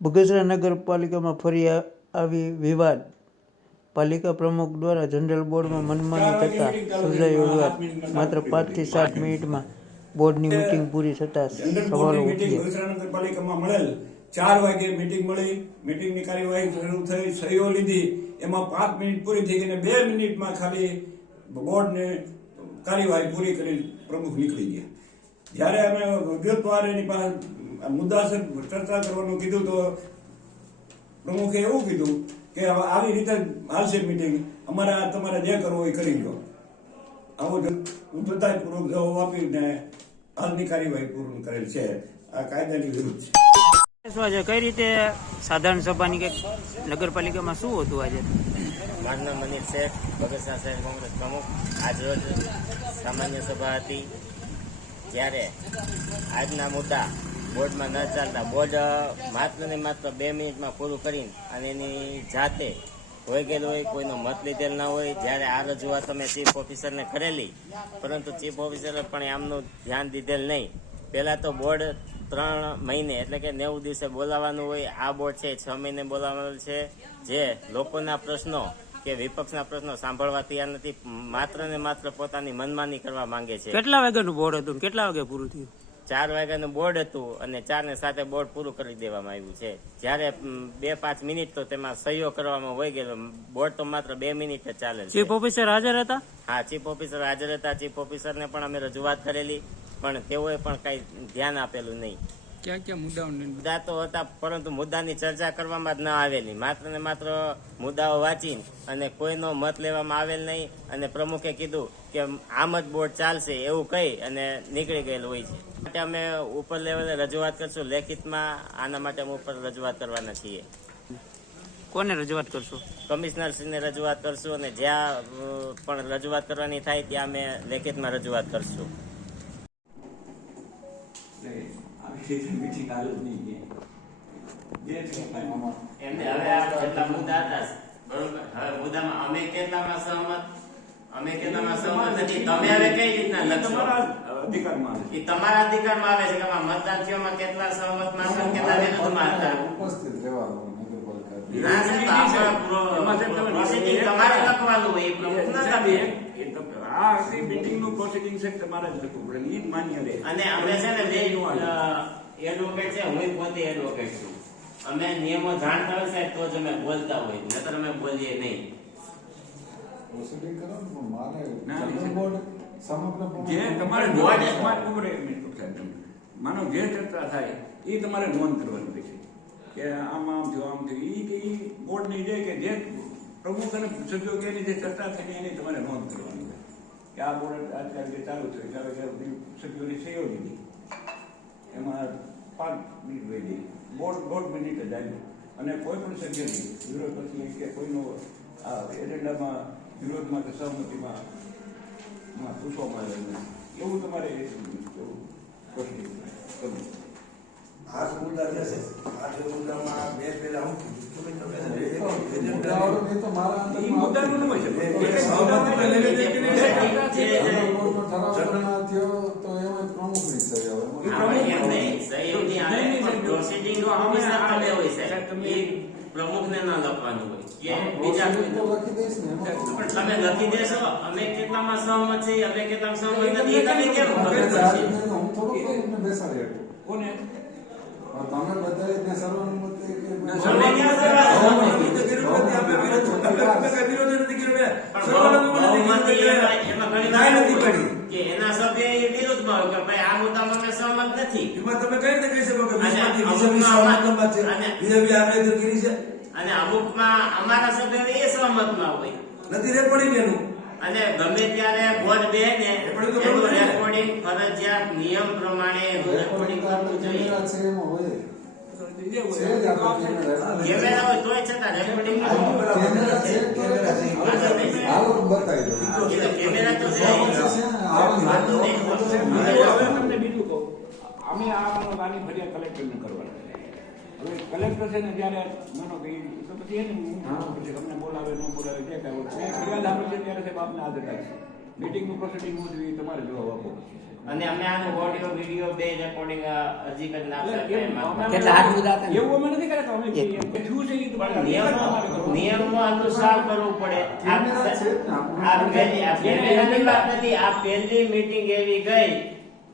બગસરા નગરપાલિકામાં ફરી આવી વિવાદ. પાલિકા પ્રમુખ દ્વારા જનરલ બોર્ડમાં મનમાની થતાં સર્જાયો વિવાદ. માત્ર પાંચથી સાત મિનિટમાં બોર્ડની મિટિંગ પૂરી થતાં સવાલો ઉઠ્યા. મળેલ. ચાર વાગે મીટિંગ મળી. મીટિંગની કાર્યવાહી શરૂ થઈ સહીઓ લીધી. એમાં પાંચ મિનિટ પૂરી થઈ ગઈ બે મિનિટમાં ખાલી બોર્ડને કાર્યવાહી પૂરી કરી પ્રમુખ નીકળી ગયા. જ્યારે અમે વિગતવાર એની પાસે મુદ્દાસર ચર્ચા કરવાનું કીધું તો પ્રમુખે એવું કીધું કે આવી રીતે હાલશે મીટિંગ અમારે આ તમારે જે કરવું એ કરી લો. આવો ઉદ્ધતાપૂર્વક જવાબ આપીને હાલની કાર્યવાહી પૂર્ણ કરેલ છે. આ કાયદાની વિરુદ્ધ છે. શું આજે કઈ રીતે સાધારણ સભાની કે નગરપાલિકામાં શું હતું આજે? મારું નામ મનીષ શેખ બગસરા શહેર કોંગ્રેસ પ્રમુખ. આજ રોજ સામાન્ય સભા હતી. જ્યારે આજના મુદ્દા બોર્ડમાં ન ચાલતા, બોર્ડ માત્ર ને માત્ર બે મિનિટમાં પૂરું કરીને અને એની જાતે હોય ગયેલું હોય, કોઈનો મત લીધેલ ના હોય, જ્યારે આ રજૂઆત અમે ચીફ ઓફિસરને કરેલી, પરંતુ ચીફ ઓફિસરે પણ આમનું ધ્યાન દીધેલ નહીં. પહેલાં તો બોર્ડ ત્રણ મહિને, એટલે કે નેવું દિવસે બોલાવવાનું હોય. આ બોર્ડ છે, છ મહિને બોલાવવાનું છે. જે લોકોના પ્રશ્નો કે વિપક્ષના પ્રશ્નો સાંભળવા તૈયાર નથી માત્ર ને માત્ર પોતાની મનમાની કરવા માંગે છે. કેટલા વાગ્યાનું બોર્ડ હતું? કેટલા વાગે પૂરું થયું? ચાર વાગ્યાનું બોર્ડ હતું અને ચાર ને સાથે બોર્ડ પૂરું કરી દેવામાં આવ્યું છે. જ્યારે બે પાંચ મિનિટ તો તેમાં સહયોગ કરવામાં હોય ગયેલો બોર્ડ તો માત્ર બે મિનિટ જ ચાલે ચીફ ઓફિસર હાજર હતા? હા ચીફ ઓફિસર હાજર હતા. ચીફ ઓફિસરને પણ અમે રજૂઆત કરેલી પણ તેઓએ પણ કઈ ધ્યાન આપેલું નહીં. ક્યાં ક્યાં મુદ્દાઓ મુદ્દા તો હતા પરંતુ મુદ્દાની ચર્ચા કરવામાં જ ન આવેલી. માત્ર ને માત્ર મુદ્દાઓ વાંચી અને કોઈનો મત લેવામાં આવેલ નહીં. અને પ્રમુખે કીધું કે આમ જ બોર્ડ ચાલશે એવું કહી અને નીકળી ગયેલું હોય છે. માટે અમે ઉપર લેવલે રજૂઆત કરશું. લેખિતમાં આના માટે અમે ઉપર રજૂઆત કરવાના છીએ. કોને રજૂઆત કરશો? કમિશનરશ્રીને રજૂઆત કરશું અને જ્યાં પણ રજૂઆત કરવાની થાય ત્યાં અમે લેખિતમાં રજૂઆત કરશું. એમને હવે આ કેટલા મુદ્દા હતા બરોબર? હવે મુદ્દામાં અમે કેટલામાં સહમત? અમે કેટલામાં સહમત નથી? તમે હવે કઈ રીતના લખશો? તમારા અધિકારમાં. એ તમારા અધિકારમાં આવે છે કે આમાં મતદાનથીઓમાં કેટલા સહમતમાં કેટલા હતા? ઉપસ્થિત રહેવાનું અમે છે ને બે એડવોકેટ છે હું પોતે એડવોકેટ છું. અમે નિયમો જાણતા હોય સાહેબ તો જ અમે બોલતા હોય નતર અમે બોલીએ નહીં. પ્રોસિડિંગ કરો પણ મારે જનરલ બોર્ડ સમગ્ર જે તમારે બોર્ડ. માનો જે ચર્ચા થાય એ તમારે નોંધ કરવાની હોય છે. કે આમ આમ થયું આમ થયું. એ કે એ બોર્ડની જે કે જે પ્રમુખ અને સભ્યો જે ચર્ચા થઈ એની તમારે નોંધ કરવાની કે આ બોર્ડ અત્યારે જે ચાલુ થયું ચાલો છે સભ્યોની લીધી એમાં પાંચ મિનિટ વહી બોર્ડ બોર્ડ મિનિટ જ આવી અને કોઈ પણ સભ્યની વિરોધ પછી કે કોઈનો એજન્ડામાં વિરોધમાં કે સહમતિમાં પૂછવામાં આવે એવું તમારે પ્રશ્ન કરવું. મુદ્દા મુદ્દામાં બે પહેલા હું મુદ્દાનું ન ના પ્રમુખ લખવાનું હોય. કે બીજા તમે લખી દેશો. અમે કેટલામાં સહમત છીએ અમે કેટલામાં સહમત નથી? તમે કેમ ખબર પડશે? કોને? તમે બધાએ ને સર્વાનુમતે કે? સહમતિ પડી. એના સભ્ય એ કે ભાઈ આ મુદ્દામાં અમે સહમત નથી. એમાં તમે કઈ રીતે કહી શકો કે અને વીસમાંથી અમુકમાં વીસે વીસ સહમતમાં છે. અને- બીજા બીજા આપણે દરકીરી છે. અને અમુકમાં અમારા સભ્યો એ સહમતમાં હોય. નથી રેકોર્ડિંગ એનું અને ગમે ત્યારે બોર્ડ બે ને એનું રેકોર્ડિંગ ફરજિયાત નિયમ પ્રમાણે રેકોર્ડિંગ કરવું જોઈએ. કેમેરા છે હોય. તોય છતાં રેકોર્ડિંગ કેમેરા છે તો. છે. બીજું કહું. અમે આ આની ફરિયાદ કલેક્ટરને કરવાની. હવે કલેક્ટર છે ને જ્યારે માનો કે તો પછી એને હું પછી તમને બોલાવે ન બોલાવે જે કાંઈ હોય. ફરિયાદ આપે છે ત્યારે સાહેબ આપને હાજર રાખશે મીટિંગનું પ્રોસિડિંગ શું થયું તમારે જવાબ આપવો અને અમે આનું ઓડિયો વીડિયો બે રેકોર્ડિંગ અરજી કરી નાખશે એટલે એમ એમાં. અમે- કેટલા હાથ મુદ્દા હતા? એવું અમે નથી કરતા અમે કે થયું છે એ તો પણ તમારે નિયમો કરવાનું. કરવું પડે આ પહેલી આ પહેલી વાત નથી આ પહેલી મીટિંગ એવી ગઈ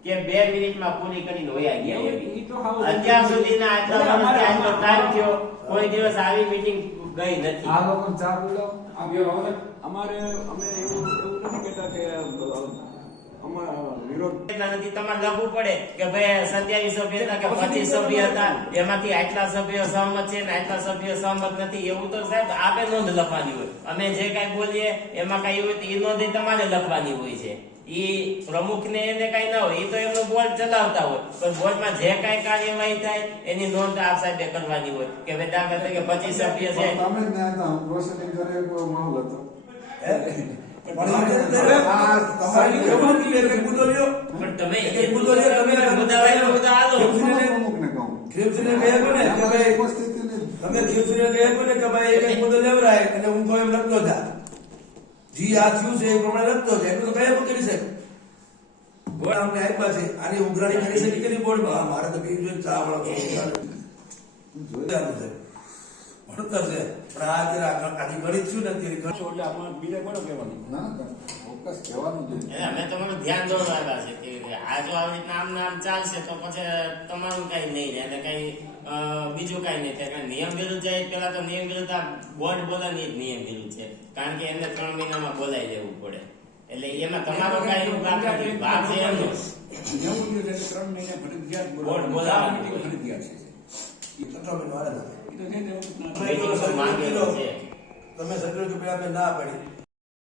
કે બે મિનિટમાં પૂરી કરીને વયા ગયા અત્યાર સુધીના આટલા વર્ષથી આટલો ટાઈમ થયો. કોઈ દિવસ આવી મીટિંગ ગઈ નથી. આ લોકો ચા પીવડાવો. આ બે અમારે અમે એવું એવું નથી કહેતા કે અ, અમારા વિરોધ. એટલા નથી તમારે લખવું પડે કે ભાઈ સત્યાવીસ સભ્ય હતા કે પચીસ સભ્ય હતા? એમાંથી આટલા સભ્યો સહમત છે ને આટલા સભ્યો સહમત નથી? એવું તો સાહેબ આપે નોંધ લખવાની હોય. અમે જે કાંઈ બોલીએ એમાં કઈ હોય તો એ નોંધ તમારે લખવાની હોય છે. ઈ પ્રમુખ ને એને કઈ ના હોય એ તો એમનો બોર્ડ ચલાવતા હોય. પણ બોર્ડમાં જે કાઈ કાર્યવાહી થાય એની નોંધ આ સાહેબે કરવાની હોય. કે ભાઈ દાખલા તરીકે પચીસ સભ્ય છે. તમે જ ના હતા પ્રોસેસિંગ કરે એવો માહોલ હતો. તમે પ્રમુખને કે ભાઈ એક મુદ્દો લેવરાય અને હું તો એમ લખતો જા. જી આ થયું છે એ પ્રમાણે લખતો છે. એટલું તો કઈ પણ કરી શકે. બોર્ડ અમને આપ્યા છે? આની ઉઘરાણી કરી શકે કે બોર્ડમાં મારે તો બીજું ચા વાળા જોઈ છે. ભણતર છે. પણ આ અત્યારે આ- આની ગણિત શું નથી એની ગણિત? એટલે આપણે બીજે કોણ કહેવાનું? ના ફોકસ કહેવાનું જોઈએ અમે તમારું ધ્યાન દોરવા આવ્યા છે કે આ જો આવી રીતના આમ નામ ચાલશે તો પછી તમારું કઈ નહીં રહે અને કઈ બીજું કઈ નહીં થાય. કારણ કે નિયમ વિરુદ્ધ જાય પેલા તો નિયમ વિરુદ્ધ આ બોર્ડ બોલાની જ નિયમ વિરુદ્ધ છે. કારણ કે એને ત્રણ મહિનામાં બોલાઈ લેવું પડે. એટલે એમાં તમારો કઈ ભાગ છે એમનો ત્રણ મહિના ફરજિયાત બોર્ડ બોલાવવાનું. ફરજિયાત છે. તમે સર્ટિફિકેટ પેલા ના પાડી